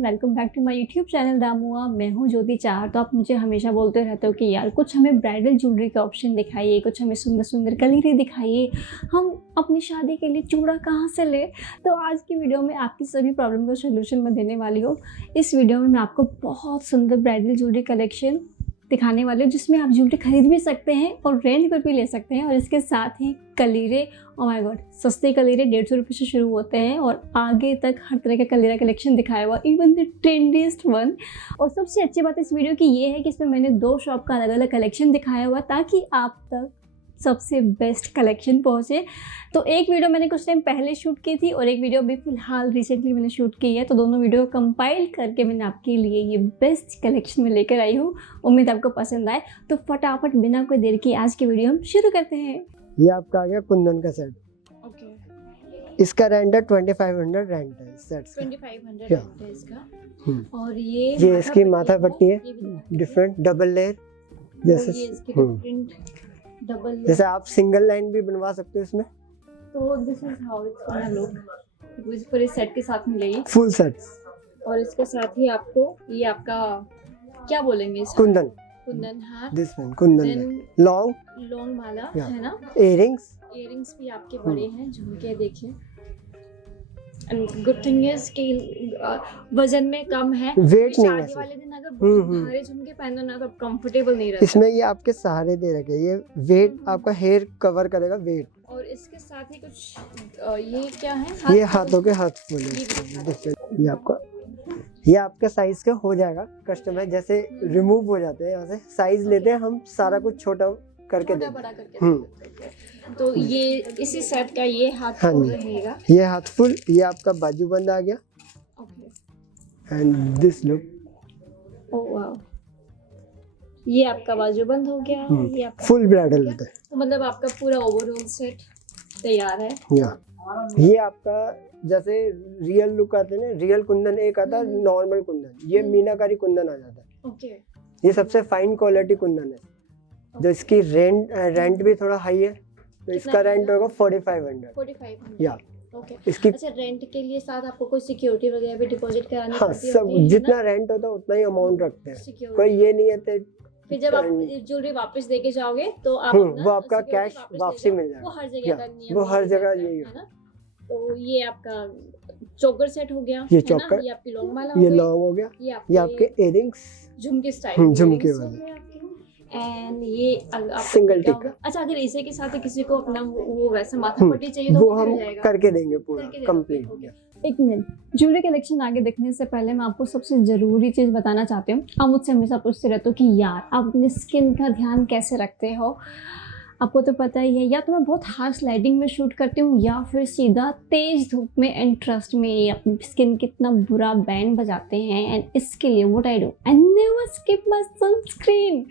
Welcome back to my YouTube channel Damua. मैं हूँ ज्योति चार। तो आप मुझे हमेशा बोलते रहते हो कि यार कुछ हमें ब्राइडल ज्वेलरी का ऑप्शन दिखाइए, कुछ हमें सुंदर सुंदर कलीरे दिखाइए, हम अपनी शादी के लिए चूड़ा कहाँ से ले। तो आज की वीडियो में आपकी सभी प्रॉब्लम का सोल्यूशन मैं देने वाली हूँ। इस वीडियो में मैं आपको बहुत सुंदर ब्राइडल ज्वेलरी कलेक्शन दिखाने वाले हूँ, जिसमें आप ज्वेलरी खरीद भी सकते हैं और रेंट पर भी ले सकते हैं। और इसके साथ ही कलीरे, ओ माय गॉड, सस्ते कलीरे 150 रुपये से शुरू होते हैं और आगे तक हर तरह का कलीरा कलेक्शन दिखाया हुआ, इवन द ट्रेंडीस्ट वन। और सबसे अच्छी बात इस वीडियो की ये है कि इसमें मैंने 2 शॉप का अलग अलग कलेक्शन दिखाया हुआ ताकि आप तक सबसे बेस्ट कलेक्शन पहुँचे। तो एक वीडियो मैंने कुछ टाइम पहले शूट की थी और एक वीडियो अभी फ़िलहाल रिसेंटली मैंने शूट की है। तो दोनों वीडियो को कंपाइल करके मैंने आपके लिए ये बेस्ट कलेक्शन में लेकर आई हूँ। उम्मीद आपको पसंद आए। तो फटाफट बिना कोई देर की आज की वीडियो हम शुरू करते हैं। ये आपका आ गया कुंदन का सेट। ओके, इसका रेंट है 2500 रेंट है सेट 2500 है इसका। और ये इसकी माथा पट्टी है, डिफरेंट डबल लेयर। जैसे आप सिंगल लाइन भी बनवा सकते हो इसमें। तो this is how it's gonna look. इस पूरे सेट के साथ मिलेगी फुल सेट। और इसके साथ ही आपको ये आपका क्या बोलेंगे इसको? कुंदन। हाँ, दिस वन कुंदन लॉन्ग माला है ना। इयरिंग्स भी आपके बड़े हैं, झुमके देखिए। एंड गुड थिंग इज कि वजन में कम है, वेट नहीं है। शादी वाले दिन अगर बहुत भारी झुमके पहनो ना तो कंफर्टेबल नहीं रहता। इसमें ये आपके सहारे दे रखे, ये वेट आपका हेयर कवर करेगा वेट। और इसके साथ ही कुछ ये क्या है, ये हाथों के हाथ फूल है। ये आपका साइज का हो जाएगा। कस्टमर जैसे रिमूव हो जाते हैं, यहाँ से साइज लेते हैं हम, सारा कुछ छोटा करके देते हैं। तो ये इसी सेट का ये हाथ फुल रहेगा। ये हाथ फुल, ये आपका बाजू बंद आ गया। And this look, oh wow, ये आपका बाजू बंद हो गया। ये आपका फुल ब्राइडल होता है। तो मतलब आपका पूरा ओवरऑल सेट तैयार है। ये आपका जैसे रियल लुक आते हैं ना, रियल कुंदन एक आता है, नॉर्मल कुंदन, ये मीनाकारी कुंदन आ जाता है। ओके, ये सबसे फाइन क्वालिटी कुंदन है, जो इसकी रेंट भी थोड़ा हाई है। तो इसका रेंट होगा 4500 या। ओके, इसकी अच्छा, रेंट के लिए साथ आपको कोई सिक्योरिटी वगैरह भी डिपॉजिट करानी पड़ती है? सब जितना रेंट होता है उतना ही अमाउंट रखते हैं, कोई ये नहीं है। फिर जब आप ज्वेलरी वापस देके जाओगे तो आप वो आपका कैश वापसी मिल जाएगा। वो हर जगह का नियम, वो हर जगह यही है ना। तो ये आपका चोकर सेट हो गया, ये चोकर, ये आपकी लॉन्ग माला, ये लॉन्ग हो गया, ये आपके इयरिंग्स झुमके स्टाइल, झुमके वाले। एंड ये सिंगल टिक। अच्छा, अगर इसे के साथ किसी को अपना वो वैसा माथा पट्टी चाहिए तो वो हम करके देंगे पूरा कंप्लीट। एक मिनट, ज्वेलरी कलेक्शन आगे देखने से पहले मैं आपको सबसे ज़रूरी चीज़ बताना चाहती हूँ। आप मुझसे हमेशा पूछते रहते हो कि यार आप अपनी स्किन का ध्यान कैसे रखते हो। आपको तो पता ही है, या तो मैं बहुत हार्श लाइटिंग में शूट करती हूँ या फिर सीधा तेज़ धूप में। एंड ट्रस्ट में ये अपनी स्किन कितना बुरा बैंड बजाते हैं। एंड इसके लिए what I do, I never skip my sunscreen.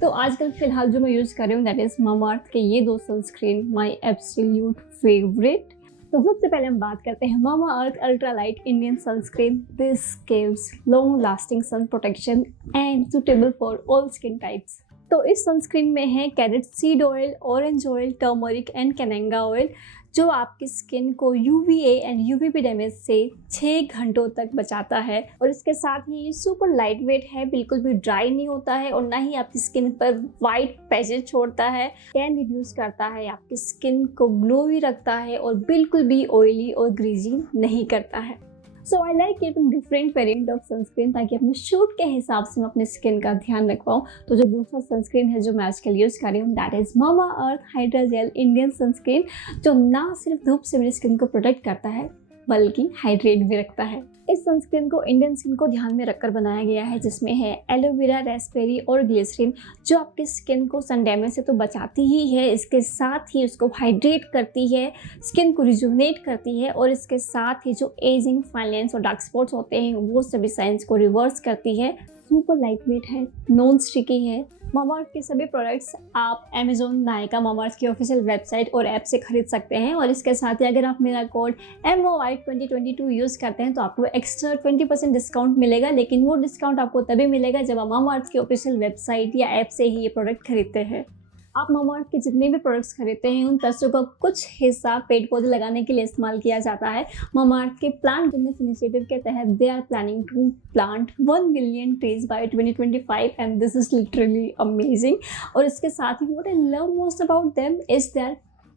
तो आजकल फ़िलहाल जो मैं यूज़ कर रही हूँ दैट इज़ मामाअर्थ के ये 2 सनस्क्रीन, माई एब्सोल्यूट फेवरेट। तो सबसे पहले हम बात करते हैं Mamaearth ultra light Indian sunscreen. This gives long lasting sun protection and suitable for all skin types. तो इस सनस्क्रीन में है carrot seed oil, orange oil, turmeric and cananga oil, जो आपकी स्किन को UVA एंड UVB डैमेज से 6 घंटों तक बचाता है। और इसके साथ ही ये सुपर लाइट वेट है, बिल्कुल भी ड्राई नहीं होता है और ना ही आपकी स्किन पर वाइट पैचेज छोड़ता है। टैन रिड्यूस करता है, आपकी स्किन को ग्लोवी रखता है और बिल्कुल भी ऑयली और ग्रीजी नहीं करता है। So I like keeping different variant of sunscreen ताकि अपने शूट के हिसाब से मैं अपने स्किन का ध्यान रख पाऊँ। तो जो दूसरा सनस्क्रीन है जो मैं आजकल यूज़ कर रही हूँ that is Mamaearth hydra gel Indian sunscreen, जो ना सिर्फ धूप से मेरी स्किन को प्रोटेक्ट करता है बल्कि हाइड्रेट भी रखता है। इस सनस्क्रीन को इंडियन स्किन को ध्यान में रखकर बनाया गया है, जिसमें है एलोवेरा, रास्पबेरी और ग्लिसरीन, जो आपकी स्किन को सन डैमेज से तो बचाती ही है, इसके साथ ही उसको हाइड्रेट करती है, स्किन को रिजुवनेट करती है और इसके साथ ही जो एजिंग, फाइन लाइन्स और डार्क स्पॉट्स होते हैं वो सभी साइंस को रिवर्स करती है। सुपर लाइट वेट है, नॉन स्टिकी है। मामाअर्थ के सभी प्रोडक्ट्स आप अमेजोन, नायका, मामाअर्थ की ऑफिशियल वेबसाइट और ऐप से खरीद सकते हैं। और इसके साथ ही अगर आप मेरा कोड MOI2022 यूज़ करते हैं तो आपको एक्स्ट्रा 20% डिस्काउंट मिलेगा। लेकिन वो डिस्काउंट आपको तभी मिलेगा जब आप मामाअर्थ की ऑफिशियल वेबसाइट या ऐप से ही ये प्रोडक्ट खरीदते हैं। आप मामाअर्थ के जितने भी प्रोडक्ट्स खरीदते हैं उन पैसों का कुछ हिस्सा पेड़ पौधे लगाने के लिए इस्तेमाल किया जाता है। मामाअर्थ के प्लांट गुडनेस इनिशिएटिव के तहत they are planning to plant 1 million trees by 2025 and this is literally amazing. और इसके साथ ही what I love most about them is their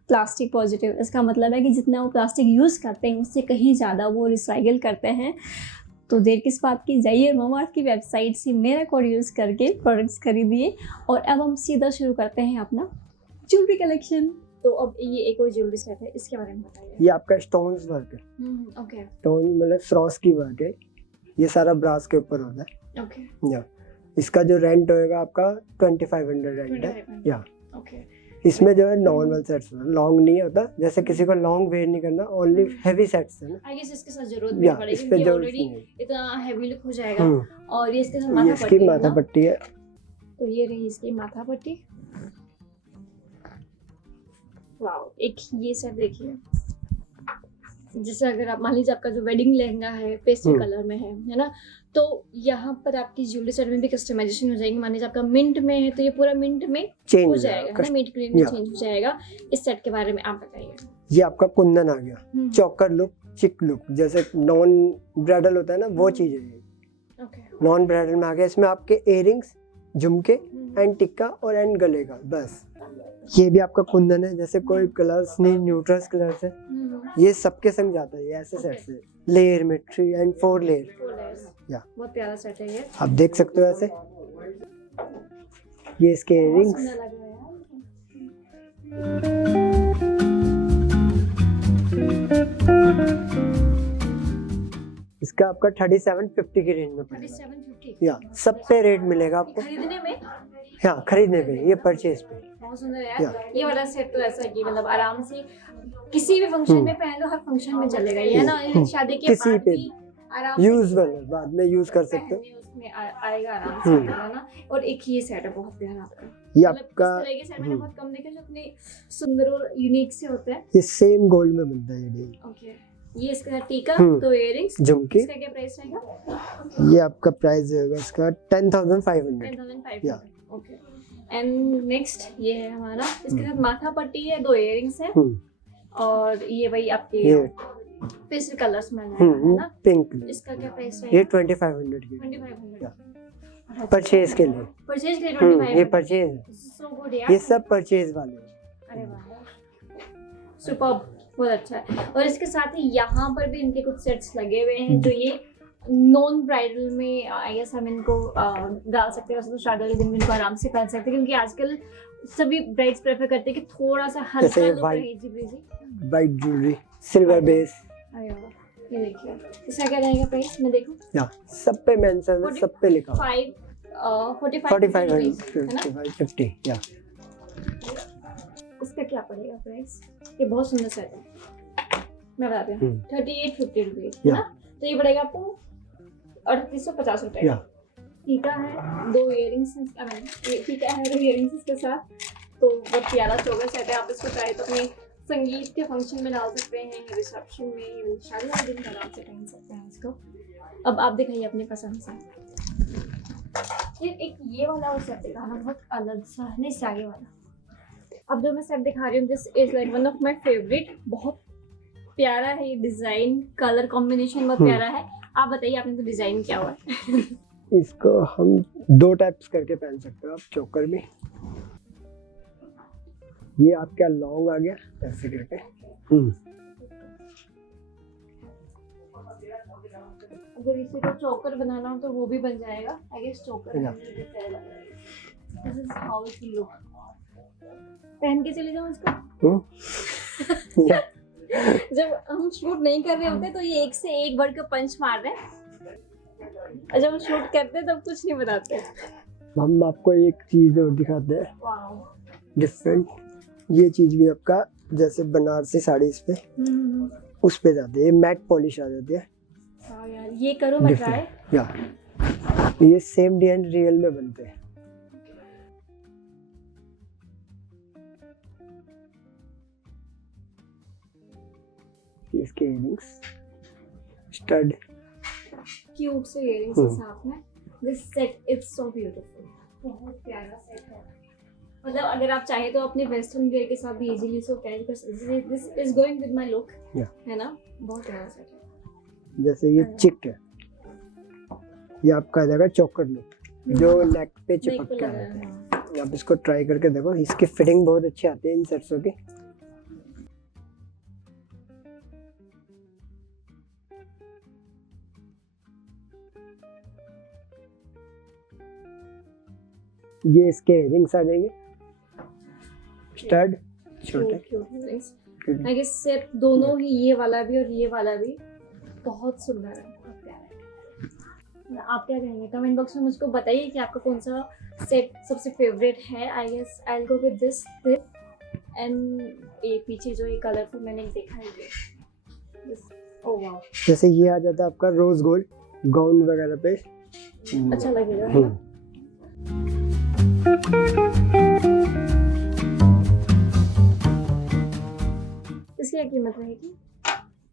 plastic positive. इसका मतलब है कि जितना वो प्लास्टिक यूज़ करते हैं उससे कहीं ज़्यादा वो रिसाइकिल करते हैं। तो देर किस बात की, जाइए मामाअर्थ की वेबसाइट से मेरा कोड यूज़ करके प्रोडक्ट्स खरीदिए। और अब हम सीधा शुरू करते हैं अपना ज्वेलरी कलेक्शन। तो अब ये एक और ज्वेलरी सेट है, इसके बारे में बताइए। ये आपका स्टोन्स वर्क है। ओके। स्टोन मतलब फ्रॉस की वर्क है, ये सारा ब्रास के ऊपर होता है। ओके। या इसका जो रेंट होएगा आपका 2500 रेंट है। या ओके। इसमें जो है नॉर्मल सेट्स लॉन्ग नहीं होता, जैसे किसी को लॉन्ग वेयर नहीं करना, ओनली हैवी सेट्स है ना। आई गेस इसके साथ जरूरत नहीं पड़ेगी इस पे क्योंकि जरूरत ऑलरेडी नहीं है। इतना हैवी लुक हो जाएगा। और ये इसके साथ ये माथा इसकी पट्टी है माथा ना? पट्टी है। तो ये रही इसकी माथा पट्टी। वाओ, एक ये सेट देखिए। जैसे अगर आप मान लीजिए आपका जो वेडिंग लहंगा है पेस्टल कलर में है ना, तो यहाँ पर आपकी ज्वेलरी सेट में भी कस्टमाइजेशन हो जाएगी। मान लीजिए आपका मिंट में है तो ये पूरा मिंट में हो जाएगा, है ना, मिंट ग्रीन में चेंज हो जाएगा। इस सेट के बारे में आप बताइए। ये आपका कुंदन आ गया, चौकर लुक, चिक लुक, जैसे नॉन ब्राइडल होता है ना वो चीज है ये। ओके। नॉन ब्राइडल में आ गया, इसमें आपके इयररिंग्स, झुमके एंड टिक्का और एंड गले का बस। ये भी आपका कुंदन है, जैसे कोई कलर्स नहीं, न्यूट्रल कलर्स है, ये सबके संग जाता है। ये ऐसे सेट से लेयर में 3 and 4 लेयर। या बहुत प्यारा सेट है ये, आप देख सकते हो ऐसे। ये इसके इयररिंग्स, सुंदर लग रहा है यार। इसका आपका 3750 की रेंज में पड़ेगा। 3750 या सब पे रेट मिलेगा आपको। खरीदने में हाँ, खरीदने पे, ये परचेज पे। बहुत सुंदर है यार। ये वाला सेट तो ऐसा है कि मतलब आराम से किसी भी फंक्शन में पहन लो, हर फंक्शन में चलेगा ये, है ना। शादी के किसी बाद पे भी आराम यूजबल है, बाद में यूज कर सकते हो। पहनने उसमें आएगा आराम से, है ना। और एक ये सेट है बहुत प्यारा आपका। ये मतलब आपका इस तरह के सेट मैंने बहुत कम देखे जो इतने सुंदर और यूनिक से होते हैं। ये सेम गोल्ड में बनता है ये। ओके। ये इसका है टीका, तो इयररिंग्स, झुमके। इसका क्या प्राइस रहेगा? ये आपका प्राइस होगा इसका 10,500। 10,500। ओके। एंड नेक्स्ट ये है हमारा, इसके साथ माथा पट्टी है, 2 इयररिंग्स है और ये भाई आपके पेस्टल कलर्स में है ना, पिंक। इसका क्या प्राइस ये रहेगा? 2500 की 2500 परचेज के लिए। परचेज के लिए 2500। ये परचेज है, सो गुड यार। ये सब परचेज वाले हैं। अरे वाह, सुपर्ब, बहुत अच्छा है। और इसके साथ ही यहाँ पर भी इनके कुछ सेट्स लगे हुए हैं जो ये नॉन ब्राइडल में आई गेस हम इनको डाल सकते हैं। वैसे तो शादी वाले दिन भी इनको आराम से पहन सकते हैं क्योंकि आजकल सभी ब्राइड्स प्रेफर करते हैं कि थोड़ा सा हल्का लुक रहे, easy. White jewellery, silver base. अरे वाह, ये देखिए इसका क्या रहेगा प्राइस, मैं देखूं। या सब पे मेंशन है, सब पे लिखा है 4550। या इसका क्या पड़ेगा प्राइस? ये बहुत सुंदर सेट है, मैं बताती हूँ। 3850 रुपीज, है ना। तो ये पड़ेगा आपको 3850 रुपए। टीका है, 2 इयररिंग्स हैं, टीका है 2 इयररिंग्स इसके साथ। तो बहुत प्यारा चौगर सेट है। आप इसको चाहे तो अपने संगीत के फंक्शन में डाल सकते हैं, रिसेप्शन में, शादी वाले दिन आराम से पहन सकते हैं इसको। अब आप दिखाइए अपनी पसंद से। ये एक ये वाला और सेट दिखाना बहुत अलग सा है, नहीं इससे आगे वाला। अब जो मैं सेट दिखा रही हूँ, this is like one of my favourite. बहुत प्यारा है ये डिजाइन, कलर कॉम्बिनेशन बहुत प्यारा है। आप बताइए आपने तो डिजाइन क्या हुआ है? इसको हम 2 टाइप्स करके पहन सकते हो आप, चोकर में। ये आपका लॉन्ग आ गया ऐसे करके। अगर इसे को चोकर बनाना हो तो वो भी बन जाएगा। आई गेस चोकर this is how it will look. पहन के चले जाओ इसको। जब हम शूट नहीं कर रहे होते तो ये एक से एक बढ़ के पंच मार रहे हैं, और जब हम शूट करते हैं तब कुछ नहीं बताते। हम आपको एक चीज और दिखाते हैं डिफरेंट। ये चीज भी आपका जैसे बनारसी साड़ी इस पे उस पे जाती है, मैट पॉलिश आ जाती है। हाँ यार, ये करो मैं ट्राई। या ये सेम डिजाइन रियल में बनते हैं। इसके इयरिंग्स स्टड क्यूट से इयरिंग्स के साथ में this set is so beautiful, बहुत प्यारा सेट है। मतलब अगर आप चाहे तो अपने वेस्टर्न वेयर के साथ भी इजीली इसको कैरी कर सकते हैं। This is going with my look, है ना, बहुत प्यारा सेट है। जैसे ये चिक है, ये आपका आ जाएगा चोकर लुक जो नेक पे चिपक के आता है। आप इसको ट्राई करके देखो, इसकी फिटिंग बहुत अच्छी आती है इन सेट्सों की। ये इसके रिंग्स आ जाएंगे, स्टड छोटे। आई गेस सेट दोनों ही, ये वाला भी और ये वाला भी बहुत सुंदर है, बहुत प्यारा है। आप क्या कहेंगे कमेंट बॉक्स में मुझको बताइए कि आपका कौन सा सेट सबसे फेवरेट है। I guess I will go with this and ये पीछे जो ये कलरफुल मैंने देखा है ये, ओह वाओ। जैसे ये आ जाता है आपका रोज गोल्ड गाउन वगैरह पे, अच्छा लगेगा, है ना? इसकी क्या कीमत रहेगी?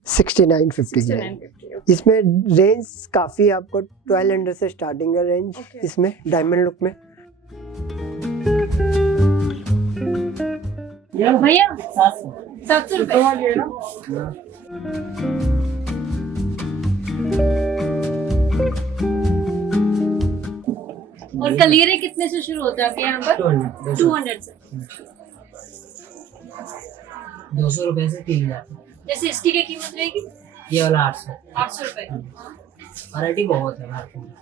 6950। 6950। इसमें रेंज काफी, आपको 1200 से स्टार्टिंग है रेंज। इसमें डायमंड लुक में भैया 700 रुपए। और कलीरे कितने से शुरू होता है आपके यहाँ पर? 200 से। 200 रुपए से 3000। जैसे इसकी क्या कीमत रहेगी? ये वाला 800 रुपए। वैरायटी बहुत है मार्केट में।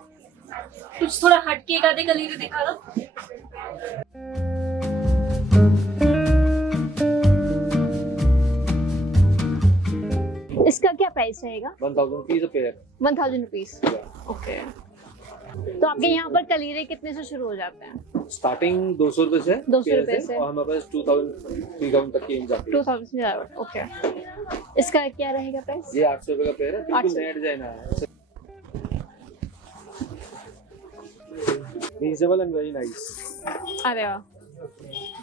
कुछ थोड़ा हटके एक आधे कलीरे दिखा दो। इसका क्या प्राइस रहेगा? 1000 rupees a pair। 1000 rupees. Okay. तो आपके यहाँ पर कलीरे कितने से शुरू हो जाते हैं? स्टार्टिंग 200 रुपए से 200 रुपए से और हमारे पास 2000 3000 तक की रेंज आती है। 2000 से ज्यादा। ओके। इसका क्या रहेगा प्राइस? ये 800 रुपए का पेयर है, बिल्कुल 800। नया डिजाइन आया है, रीजनेबल एंड वेरी नाइस। अरे वाह,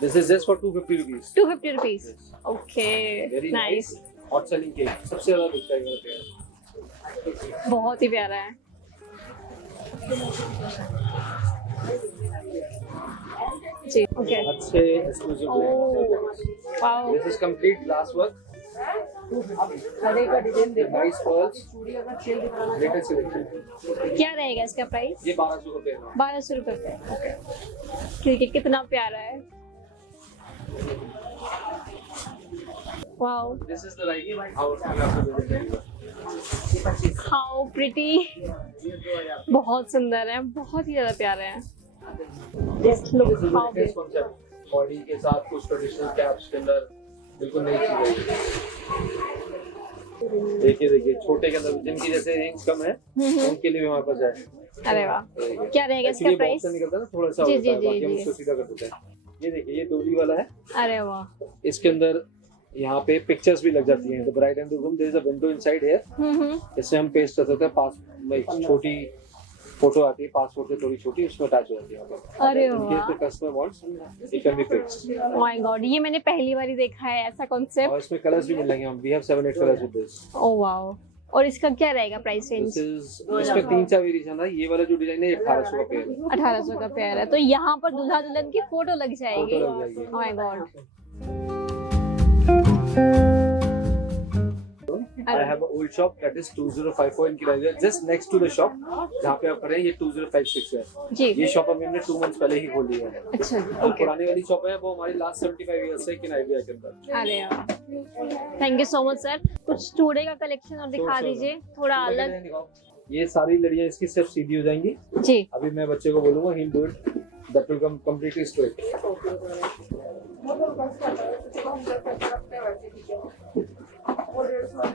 this is just for 250 rupees. 250 rupees. Okay, very nice. Hot selling cake, सबसे ज्यादा बिकता है ये पेयर। बहुत ही प्यारा है। जी, ओके। अच्छे exclusive brands. Wow, this is complete glass work, nice pearls, latest selection. क्या रहेगा इसका प्राइस? ये 1200 का पेयर है। 1200 रुपए पे। ओके, ठीक है, कितना प्यारा है। Wow, this is the right how pretty, बहुत सुंदर है, बहुत ही ज्यादा प्यारा है। लुक हाउ कॉन्सेप्ट, बॉडी के साथ कुछ ट्रेडिशनल कैप्स के अंदर बिल्कुल नई चीज है। देखिए छोटे के अंदर जिनकी जैसे रेंज कम है उनके लिए भी हमारे पास है। अरे वाह, क्या रहेगा इसका प्राइस? निकलता है ना थोड़ा सा, जी, होता है, जी, बाकी जी, हम जी। उसको सीधा कर देते हैं। ये देखिए, ये डोली वाला है। अरे वाह, इसके अंदर यहाँ पे पिक्चर्स भी लग जाती हैं। The bride and the groom, there is a window inside here. इससे हम पेस्ट कर सकते हैं। पास में एक छोटी फोटो आती है, पासपोर्ट से थोड़ी छोटी, उसमें अटैच हो जाती है। अरे इन केस वाह, the customer wants, it can be fixed. My God, ये मैंने पहली बार ही देखा है ऐसा कॉन्सेप्ट। और इसमें कलर्स भी मिलेंगे, हम we have 7-8 colours with this. Oh wow, और इसका क्या रहेगा प्राइस रेंज? दिस इज, इसमें 3-4 वेरिएशन है। ये वाला जो डिजाइन है ये 1800 का पेयर है। 1800 का पेयर है। तो यहाँ पर दूल्हा दुल्हन की फोटो लग जाएगी। फोटो लग जाएगी। Oh my God, I have an old shop that is 2054 in Kiraiya, just next to the shop जहाँ पे आप खड़े हैं, ये 2056 है। जी, ये शॉप हमने 2 months पहले ही खोली है। अच्छा, जो ओके। पुरानी वाली शॉप है वो हमारी लास्ट 75 years से किराया के अंदर। अरे thank you so much sir. कुछ चूड़े का कलेक्शन और दिखा Sure, sure. दीजिए, थोड़ा अलग। ये सारी लड़ियाँ इसकी सिर्फ सीधी हो जाएंगी। जी, अभी मैं बच्चे को बोलूँगा, he'll do it, that will come completely straight।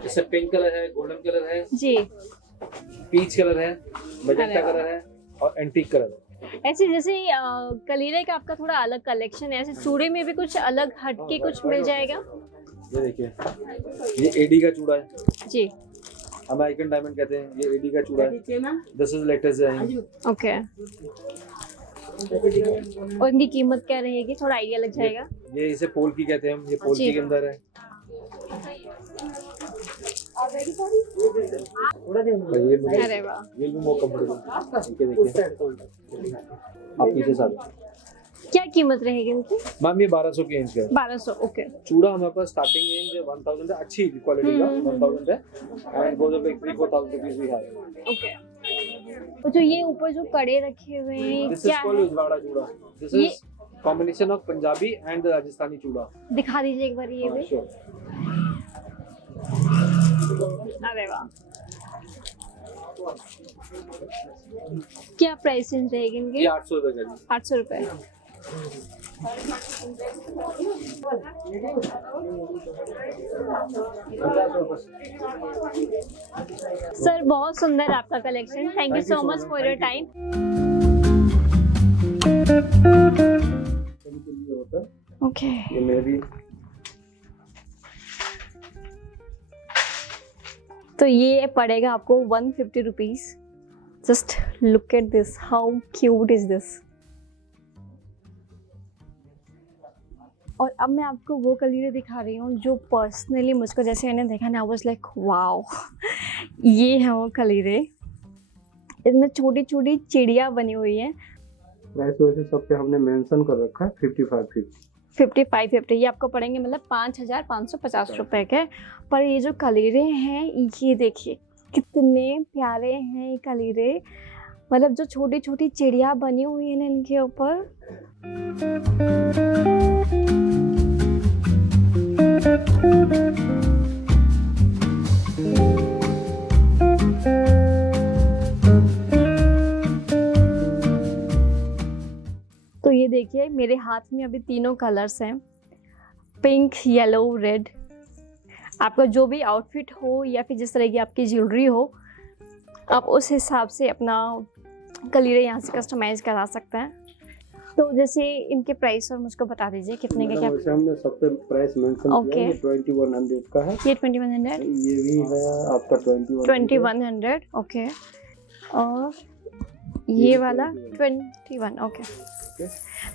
जैसे पिंक कलर है, गोल्डन कलर है, जी, पीच कलर है, मैजेंटा अरे वाह। कलर है और एंटीक कलर है। ऐसे जैसे कलीरे का आपका थोड़ा अलग कलेक्शन है, ऐसे चूड़े में भी कुछ अलग हटके कुछ मिल जाएगा? ये देखिए, ये एडी का चूड़ा है। जी, हम आइकन डायमंड कहते हैं। ये एडी का चूड़ा है, this is latest design. Okay, और इनकी कीमत क्या रहेगी, थोड़ा आइडिया लग जाएगा? ये इसे पोल्की कहते हैं हम, ये पोल्की के अंदर है। अरे वाह, ये भी मोर कंफर्टेबल। देखिए आप पीछे साथ। क्या कीमत रहेगी इनकी? मैम ये 1200 की रेंज का है। 1200। ओके, चूड़ा हमारे पास स्टार्टिंग रेंज 1000 है, अच्छी क्वालिटी का 1000 है and goes up like 3-4,000 rupees we have. Okay. तो जो ये ऊपर जो कड़े रखे हुए हैं दिस क्या इज कॉल्ड है? उजवाड़ा चूड़ा। दिस ये- is combination of Punjabi and Rajasthani चूड़ा। दिखा दीजिए एक बार ये भी। Sure. अरे वाह, क्या प्राइस रेंज रहेगी इनकी? ये 800 रुपए का जी। 800 रुपए। सर बहुत सुंदर आपका collection, thank you so much for your time. Okay, ये मेरी तो ये पड़ेगा आपको 150 rupees. Just look at this, how cute is this. और अब मैं आपको वो कलीरे दिखा रही हूँ जो पर्सनली मुझको जैसे मैंने देखा ना, आई वाज लाइक वाओ, ये है वो कलीरे। इसमें छोटी छोटी चिड़िया बनी हुई है। प्राइस वैसे सब पे हमने मेंशन कर रखा है 5550। ये आपको पड़ेंगे मतलब 5550 रुपए के। पर ये जो कलीरे हैं ये देखिए कितने प्यारे हैं ये कलीरे, मतलब जो छोटी छोटी चिड़िया बनी हुई है ना इनके ऊपर। तो ये देखिए मेरे हाथ में अभी तीनों कलर्स हैं, पिंक, येलो, रेड। आपका जो भी आउटफिट हो या फिर जिस तरह की आपकी ज्वेलरी हो, आप उस हिसाब से अपना कलीरे यहाँ से कस्टमाइज करा सकते हैं। तो जैसे इनके प्राइस और मुझको बता दीजिए कितने का क्या? वैसे हमने सब पे प्राइस मेंशन किया है। ये 2100 का है। ये 2100, ये भी है आपका 2100। ओके, और ये वाला 21। ओके,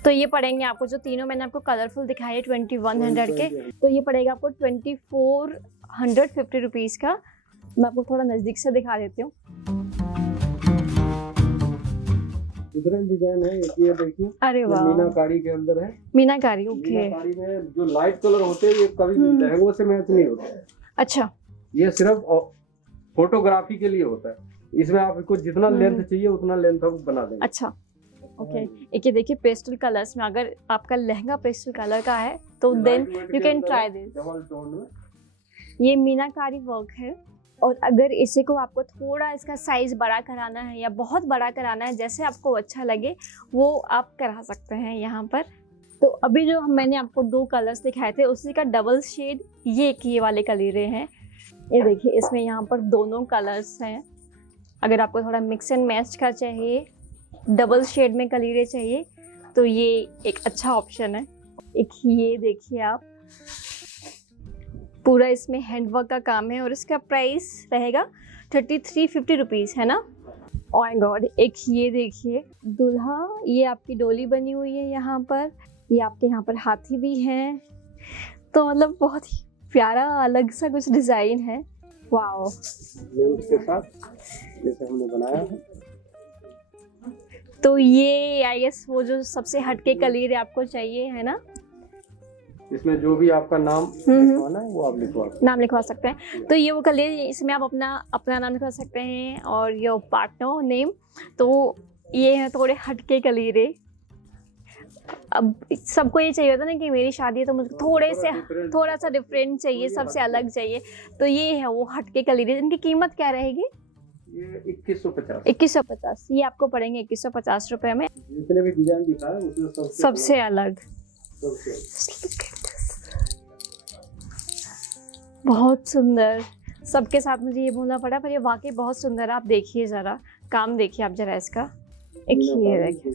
तो ये पड़ेंगे आपको, जो तीनों मैंने आपको कलरफुल दिखाए 2100 के, तो ये पड़ेगा आपको 2450 रुपीज़ का। मैं आपको थोड़ा नज़दीक से दिखा देती हूँ। डिफरेंट डिजाइन है। एक ये देखिए, अरे ये वाह, मीनाकारी के अंदर है। मीनाकारी। ओके, मीनाकारी में जो लाइट कलर होते हैं ये कभी लहंगों से मैच नहीं होते। अच्छा, ये सिर्फ फोटोग्राफी के लिए होता है। इसमें आपको जितना लेंथ चाहिए उतना लेंथ हम बना देंगे। अच्छा, ओके। एक ये देखिए पेस्टल कलर्स में, अगर आपका लहंगा पेस्टल कलर का है तो then you can try this. Double tone में ये मीनाकारी वर्क है। और अगर इसी को आपको थोड़ा इसका साइज बड़ा कराना है या बहुत बड़ा कराना है, जैसे आपको अच्छा लगे वो आप करा सकते हैं यहाँ पर। तो अभी जो मैंने आपको 2 कलर्स दिखाए थे उसी का डबल शेड ये वाले कलीरे हैं। ये देखिए इसमें यहाँ पर दोनों कलर्स हैं। अगर आपको थोड़ा मिक्स एंड मैच का चाहिए, डबल शेड में कलीरे चाहिए, तो ये एक अच्छा ऑप्शन है। एक ये देखिए आप, पूरा इसमें हैंडवर्क का काम है और इसका प्राइस रहेगा 3350 रुपीज़, है ना? ओह माय गॉड, एक ये देखिए दूल्हा, ये आपकी डोली बनी हुई है यहाँ पर, ये आपके यहाँ पर हाथी भी हैं, तो मतलब बहुत ही प्यारा अलग सा कुछ डिज़ाइन है। वाओ, लेंथ के साथ जैसे हमने बनाया है। तो ये आई गेस वो जो सबसे हटके कलीरे आपको चाहिए, है ना? इसमें जो भी आपका नाम लिखवाना है वो आप लिखवा सकते नाम लिखवा सकते हैं। तो ये वो कलीरे, इसमें आप अपना नाम लिखवा सकते हैं और योर पार्टनर नेम। तो ये है थोड़े हटके कलीरे। अब सबको ये चाहिए होता ना कि मेरी शादी है तो मुझे थोड़ा सा डिफरेंट चाहिए, सबसे अलग चाहिए। तो ये है वो हटके कलीरे। इनकी कीमत क्या रहेगी? ये 2150। 2150। ये आपको पड़ेंगे 2150 रुपए में। जितने भी डिजाइन दिखाए उसमें सबसे अलग। बहुत सुंदर। सबके साथ मुझे ये बोलना पड़ा, पर ये वाकई बहुत सुंदर है। आप देखिए जरा, काम देखिए आप जरा इसका। एक ये देखिए,